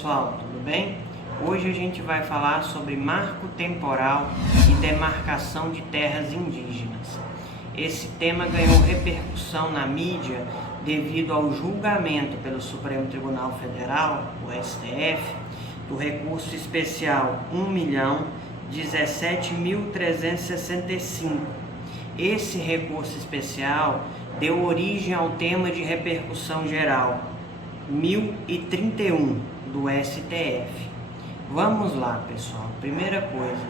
pessoal, tudo bem? Hoje a gente vai falar sobre marco temporal e demarcação de terras indígenas. Esse tema ganhou repercussão na mídia devido ao julgamento pelo Supremo Tribunal Federal, o STF, do recurso especial 1.017.365. Esse recurso especial deu origem ao tema de repercussão geral 1031 do STF. Vamos lá, pessoal. Primeira coisa,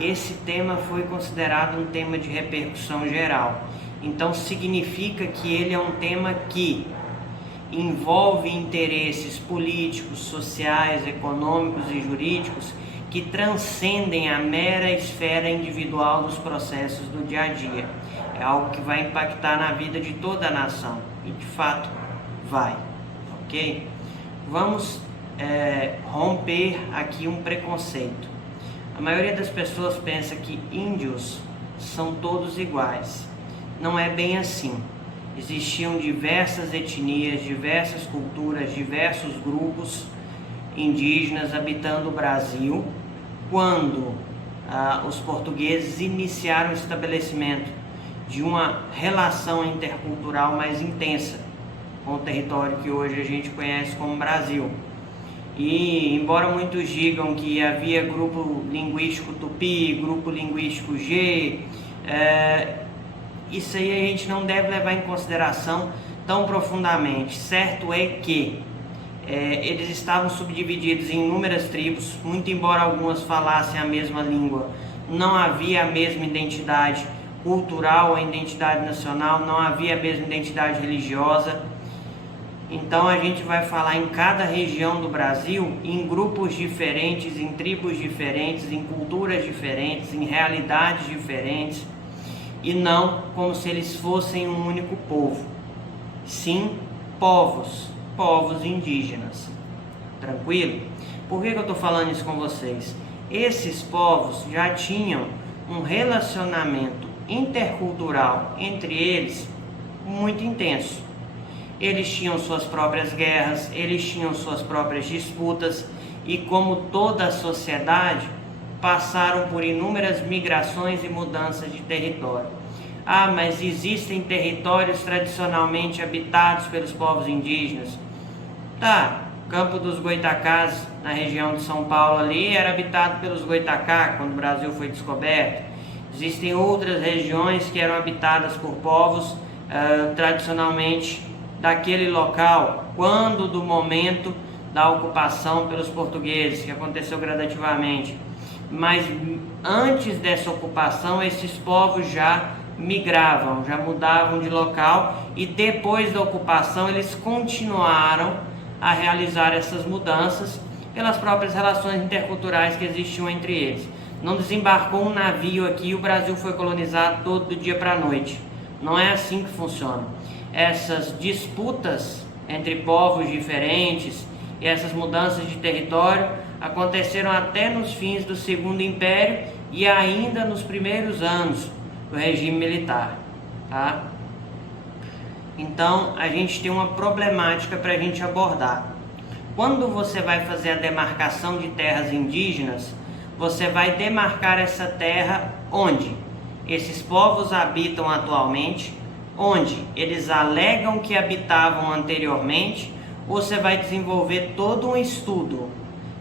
esse tema foi considerado um tema de repercussão geral. Então significa que ele é um tema que envolve interesses políticos, sociais, econômicos e jurídicos que transcendem a mera esfera individual dos processos do dia a dia. É algo que vai impactar na vida de toda a nação e de fato vai, ok? Vamos romper aqui um preconceito. A maioria das pessoas pensa que índios são todos iguais. Não é bem assim. Existiam diversas etnias, diversas culturas, diversos grupos indígenas habitando o Brasil quando os portugueses iniciaram o estabelecimento de uma relação intercultural mais intensa com o território que hoje a gente conhece como Brasil. E embora muitos digam que havia grupo linguístico Tupi, grupo linguístico G, isso aí a gente não deve levar em consideração tão profundamente. Certo é que eles estavam subdivididos em inúmeras tribos, muito embora algumas falassem a mesma língua, não havia a mesma identidade cultural, a identidade nacional, não havia a mesma identidade religiosa. Então a gente vai falar em cada região do Brasil, em grupos diferentes, em tribos diferentes, em culturas diferentes, em realidades diferentes, e não como se eles fossem um único povo. Sim, povos indígenas. Tranquilo? Por que eu estou falando isso com vocês? Esses povos já tinham um relacionamento intercultural entre eles muito intenso. Eles tinham suas próprias guerras, eles tinham suas próprias disputas e, como toda a sociedade, passaram por inúmeras migrações e mudanças de território. Ah, mas existem territórios tradicionalmente habitados pelos povos indígenas? Tá, Campo dos Goitacás, na região de São Paulo ali, era habitado pelos Goitacá, quando o Brasil foi descoberto. Existem outras regiões que eram habitadas por povos tradicionalmente daquele local, quando do momento da ocupação pelos portugueses, que aconteceu gradativamente. Mas antes dessa ocupação, esses povos já migravam, já mudavam de local, e depois da ocupação eles continuaram a realizar essas mudanças pelas próprias relações interculturais que existiam entre eles. Não desembarcou um navio aqui e o Brasil foi colonizado todo do dia para a noite. Não é assim que funciona. Essas disputas entre povos diferentes e essas mudanças de território aconteceram até nos fins do Segundo Império e ainda nos primeiros anos do regime militar, tá? Então a gente tem uma problemática para a gente abordar. Quando você vai fazer a demarcação de terras indígenas, você vai demarcar essa terra onde esses povos habitam atualmente, onde eles alegam que habitavam anteriormente, ou você vai desenvolver todo um estudo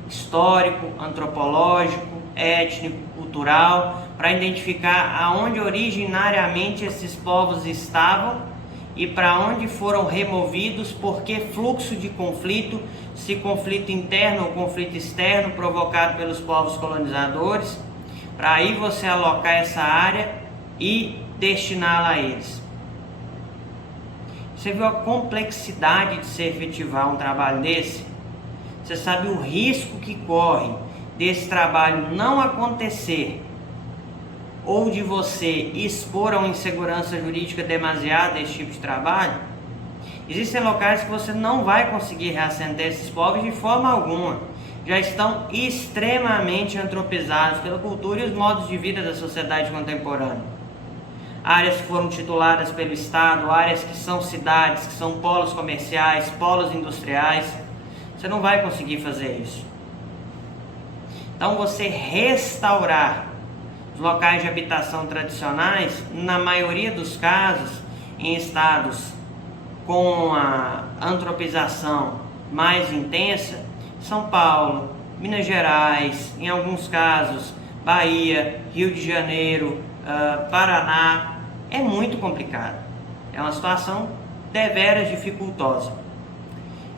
histórico, antropológico, étnico, cultural, para identificar aonde originariamente esses povos estavam e para onde foram removidos, por que fluxo de conflito, se conflito interno ou conflito externo provocado pelos povos colonizadores, para aí você alocar essa área e destiná-la a eles. Você viu a complexidade de se efetivar um trabalho desse? Você sabe o risco que corre desse trabalho não acontecer ou de você expor a uma insegurança jurídica demasiada esse tipo de trabalho? Existem locais que você não vai conseguir reassentar esses povos de forma alguma. Já estão extremamente antropizados pela cultura e os modos de vida da sociedade contemporânea. Áreas que foram tituladas pelo Estado, áreas que são cidades, que são polos comerciais, polos industriais. Você não vai conseguir fazer isso. Então, você restaurar os locais de habitação tradicionais, na maioria dos casos, em estados com a antropização mais intensa, São Paulo, Minas Gerais, em alguns casos, Bahia, Rio de Janeiro, Paraná, é muito complicado. É uma situação deveras dificultosa.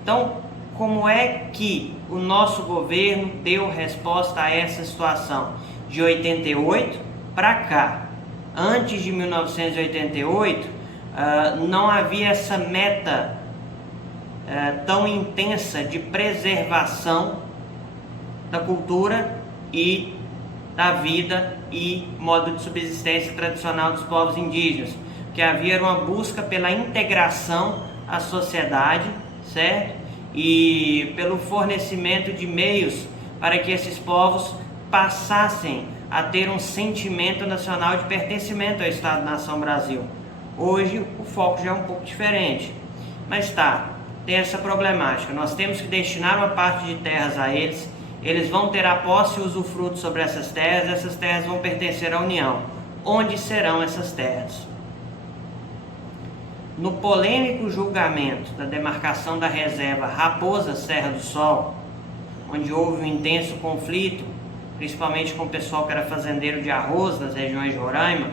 Então, como é que o nosso governo deu resposta a essa situação? De 88 para cá. Antes de 1988, não havia essa meta tão intensa de preservação da cultura e da vida e modo de subsistência tradicional dos povos indígenas. O que havia era uma busca pela integração à sociedade, certo? E pelo fornecimento de meios para que esses povos passassem a ter um sentimento nacional de pertencimento ao Estado-nação Brasil. Hoje o foco já é um pouco diferente, mas tem essa problemática. Nós temos que destinar uma parte de terras a eles, eles vão ter a posse e usufruto sobre essas terras vão pertencer à União. Onde serão essas terras? No polêmico julgamento da demarcação da reserva Raposa Serra do Sol, onde houve um intenso conflito, principalmente com o pessoal que era fazendeiro de arroz nas regiões de Roraima,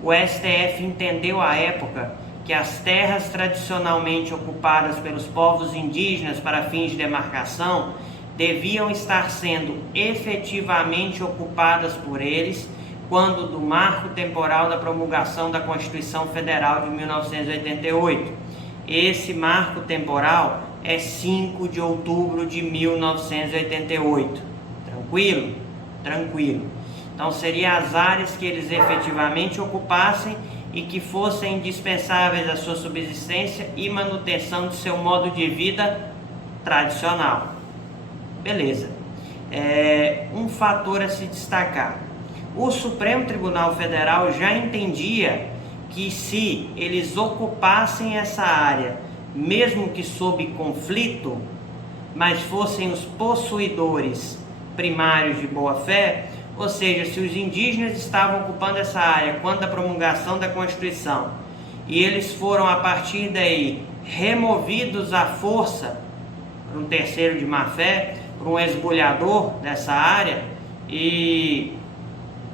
o STF entendeu à época que as terras tradicionalmente ocupadas pelos povos indígenas para fins de demarcação deviam estar sendo efetivamente ocupadas por eles quando do marco temporal da promulgação da Constituição Federal de 1988. Esse marco temporal é 5 de outubro de 1988. Tranquilo? Tranquilo. Então, seriam as áreas que eles efetivamente ocupassem e que fossem indispensáveis à sua subsistência e manutenção de seu modo de vida tradicional. Beleza. Um fator a se destacar. O Supremo Tribunal Federal já entendia que se eles ocupassem essa área, mesmo que sob conflito, mas fossem os possuidores primários de boa-fé, ou seja, se os indígenas estavam ocupando essa área quando a promulgação da Constituição e eles foram a partir daí removidos à força por um terceiro de má-fé, por um esbulhador dessa área e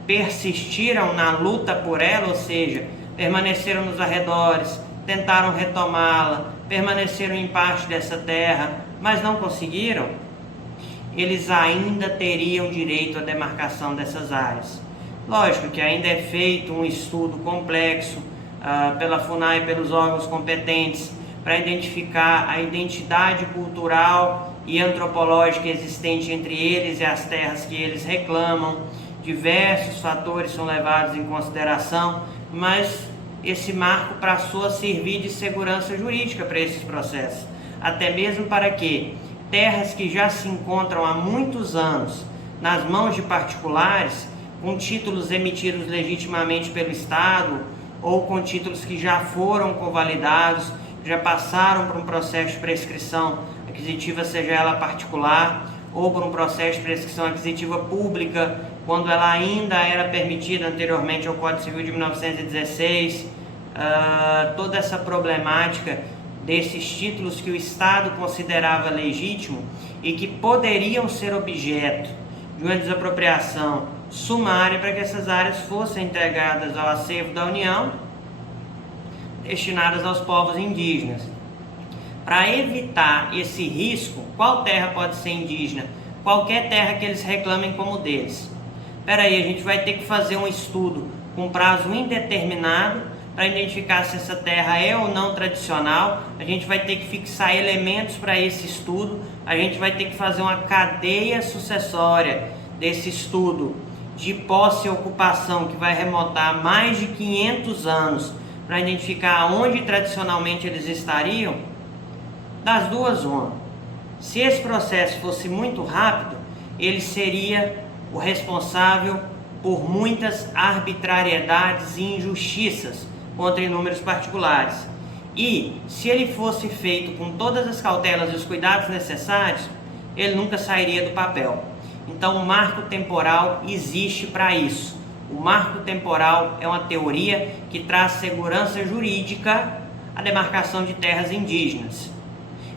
persistiram na luta por ela, ou seja, permaneceram nos arredores, tentaram retomá-la, permaneceram em parte dessa terra, mas não conseguiram, eles ainda teriam direito à demarcação dessas áreas. Lógico que ainda é feito um estudo complexo pela FUNAI e pelos órgãos competentes para identificar a identidade cultural e antropológica existente entre eles e as terras que eles reclamam. Diversos fatores são levados em consideração, mas esse marco passou a servir de segurança jurídica para esses processos, até mesmo para que terras que já se encontram há muitos anos nas mãos de particulares, com títulos emitidos legitimamente pelo Estado ou com títulos que já foram convalidados, já passaram por um processo de prescrição aquisitiva, seja ela particular, ou por um processo de prescrição aquisitiva pública, quando ela ainda era permitida anteriormente ao Código Civil de 1916, toda essa problemática desses títulos que o Estado considerava legítimo e que poderiam ser objeto de uma desapropriação sumária para que essas áreas fossem entregadas ao acervo da União, destinadas aos povos indígenas. Para evitar esse risco, qual terra pode ser indígena? Qualquer terra que eles reclamem como deles. Espera aí, a gente vai ter que fazer um estudo com prazo indeterminado para identificar se essa terra é ou não tradicional. A gente vai ter que fixar elementos para esse estudo, a gente vai ter que fazer uma cadeia sucessória desse estudo de posse e ocupação que vai remontar mais de 500 anos para identificar onde tradicionalmente eles estariam. Das duas, uma. Se esse processo fosse muito rápido, ele seria o responsável por muitas arbitrariedades e injustiças contra inúmeros particulares. E se ele fosse feito com todas as cautelas e os cuidados necessários, ele nunca sairia do papel. Então o marco temporal existe para isso. O marco temporal é uma teoria que traz segurança jurídica à demarcação de terras indígenas.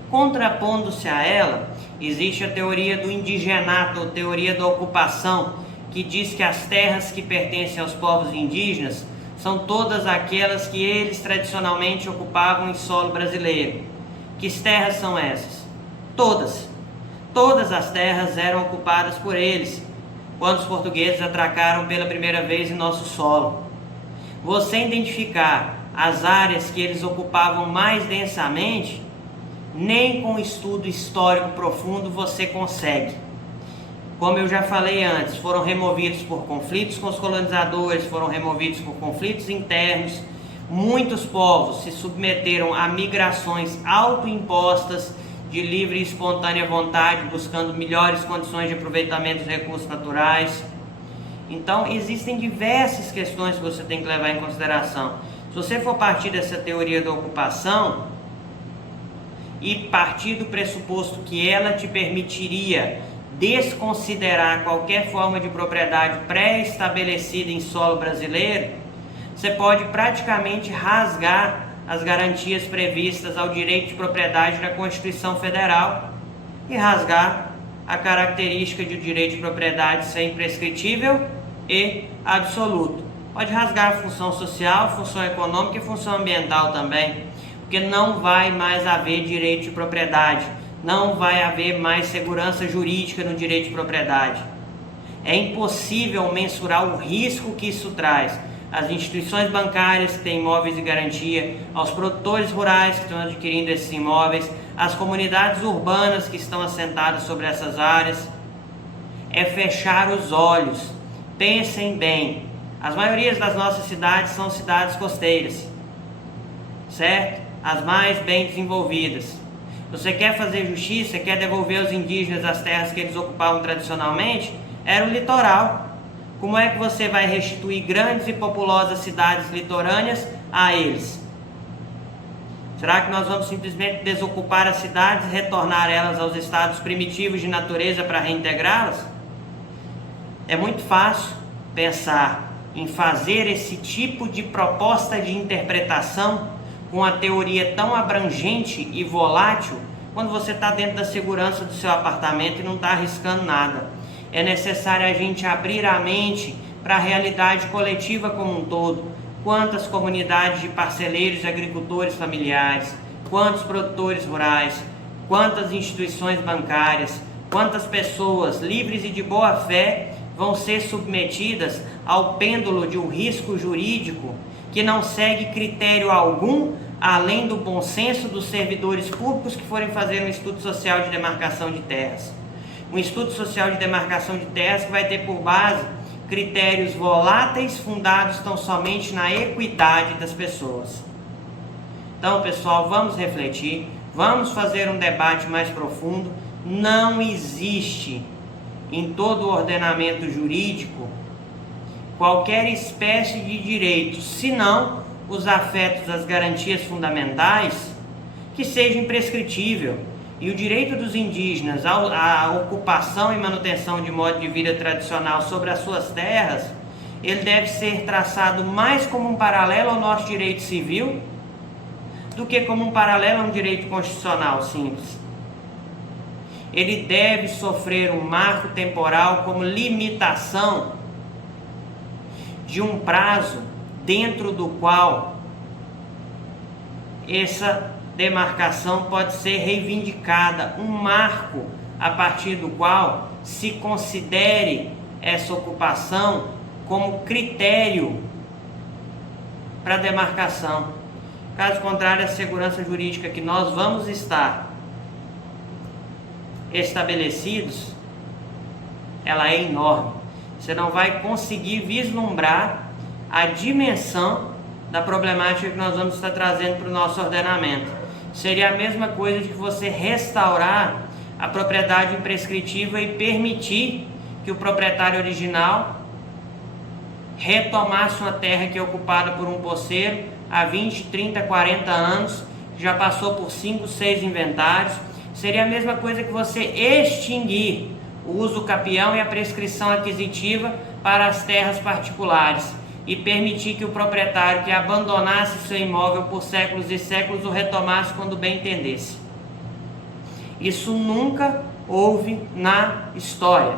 Contrapondo-se a ela, existe a teoria do indigenato, ou teoria da ocupação, que diz que as terras que pertencem aos povos indígenas são todas aquelas que eles tradicionalmente ocupavam em solo brasileiro. Que terras são essas? Todas. Todas as terras eram ocupadas por eles, quando os portugueses atracaram pela primeira vez em nosso solo. Você identificar as áreas que eles ocupavam mais densamente, nem com estudo histórico profundo você consegue. Como eu já falei antes, foram removidos por conflitos com os colonizadores, foram removidos por conflitos internos. Muitos povos se submeteram a migrações autoimpostas de livre e espontânea vontade, buscando melhores condições de aproveitamento dos recursos naturais. Então, existem diversas questões que você tem que levar em consideração. Se você for partir dessa teoria da ocupação e partir do pressuposto que ela te permitiria desconsiderar qualquer forma de propriedade pré-estabelecida em solo brasileiro, você pode praticamente rasgar as garantias previstas ao direito de propriedade da Constituição Federal e rasgar a característica de o direito de propriedade ser imprescritível e absoluto. Pode rasgar a função social, função econômica e função ambiental também, porque não vai mais haver direito de propriedade. Não vai haver mais segurança jurídica no direito de propriedade. É impossível mensurar o risco que isso traz às instituições bancárias que têm imóveis de garantia, aos produtores rurais que estão adquirindo esses imóveis, às comunidades urbanas que estão assentadas sobre essas áreas. É fechar os olhos. Pensem bem. As maiorias das nossas cidades são cidades costeiras, certo? As mais bem desenvolvidas. Você quer fazer justiça, quer devolver aos indígenas as terras que eles ocupavam tradicionalmente, era o litoral. Como é que você vai restituir grandes e populosas cidades litorâneas a eles? Será que nós vamos simplesmente desocupar as cidades e retornar elas aos estados primitivos de natureza para reintegrá-las? É muito fácil pensar em fazer esse tipo de proposta de interpretação com a teoria tão abrangente e volátil quando você está dentro da segurança do seu apartamento e não está arriscando nada. É necessário a gente abrir a mente para a realidade coletiva como um todo. Quantas comunidades de parceleiros e agricultores familiares, quantos produtores rurais, quantas instituições bancárias, quantas pessoas livres e de boa fé vão ser submetidas ao pêndulo de um risco jurídico que não segue critério algum, além do bom senso dos servidores públicos que forem fazer um estudo social de demarcação de terras. Um estudo social de demarcação de terras que vai ter por base critérios voláteis fundados tão somente na equidade das pessoas. Então, pessoal, vamos refletir, vamos fazer um debate mais profundo. Não existe em todo o ordenamento jurídico qualquer espécie de direito, senão os afetos às garantias fundamentais, que seja imprescritível. E o direito dos indígenas à ocupação e manutenção de modo de vida tradicional sobre as suas terras, ele deve ser traçado mais como um paralelo ao nosso direito civil do que como um paralelo a um direito constitucional simples. Ele deve sofrer um marco temporal como limitação de um prazo dentro do qual essa demarcação pode ser reivindicada, um marco a partir do qual se considere essa ocupação como critério para demarcação. Caso contrário, a segurança jurídica que nós vamos estar estabelecidos, ela é enorme. Você não vai conseguir vislumbrar a dimensão da problemática que nós vamos estar trazendo para o nosso ordenamento. Seria a mesma coisa de que você restaurar a propriedade imprescritível e permitir que o proprietário original retomasse uma terra que é ocupada por um poceiro há 20, 30, 40 anos, já passou por 5, 6 inventários. Seria a mesma coisa que você extinguir o uso capião e a prescrição aquisitiva para as terras particulares e permitir que o proprietário que abandonasse seu imóvel por séculos e séculos o retomasse quando bem entendesse. Isso nunca houve na história.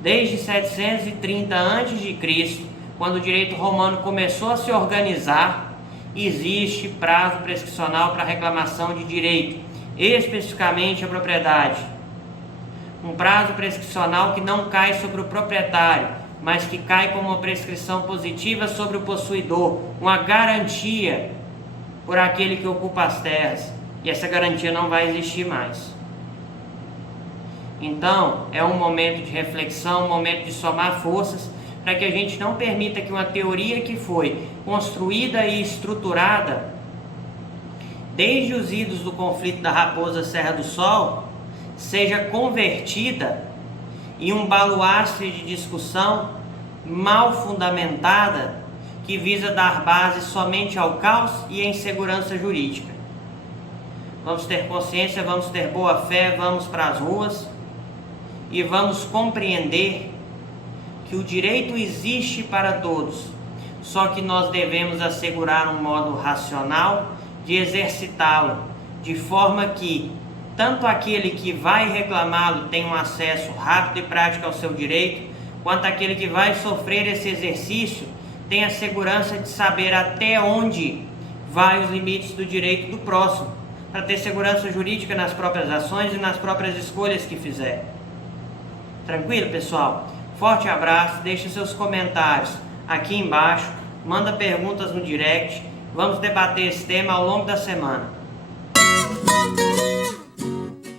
Desde 730 a.C., quando o direito romano começou a se organizar, existe prazo prescricional para reclamação de direito, especificamente a propriedade. Um prazo prescricional que não cai sobre o proprietário, mas que cai como uma prescrição positiva sobre o possuidor, uma garantia por aquele que ocupa as terras, e essa garantia não vai existir mais. Então, é um momento de reflexão, um momento de somar forças, para que a gente não permita que uma teoria que foi construída e estruturada desde os idos do conflito da Raposa Serra do Sol seja convertida em um baluastre de discussão mal fundamentada que visa dar base somente ao caos e à insegurança jurídica. Vamos ter consciência, vamos ter boa fé, vamos para as ruas e vamos compreender que o direito existe para todos, só que nós devemos assegurar um modo racional de exercitá-lo, de forma que tanto aquele que vai reclamá-lo tenha um acesso rápido e prático ao seu direito, quanto aquele que vai sofrer esse exercício tenha a segurança de saber até onde vai os limites do direito do próximo, para ter segurança jurídica nas próprias ações e nas próprias escolhas que fizer. Tranquilo, pessoal? Forte abraço, deixe seus comentários aqui embaixo, manda perguntas no direct, vamos debater esse tema ao longo da semana.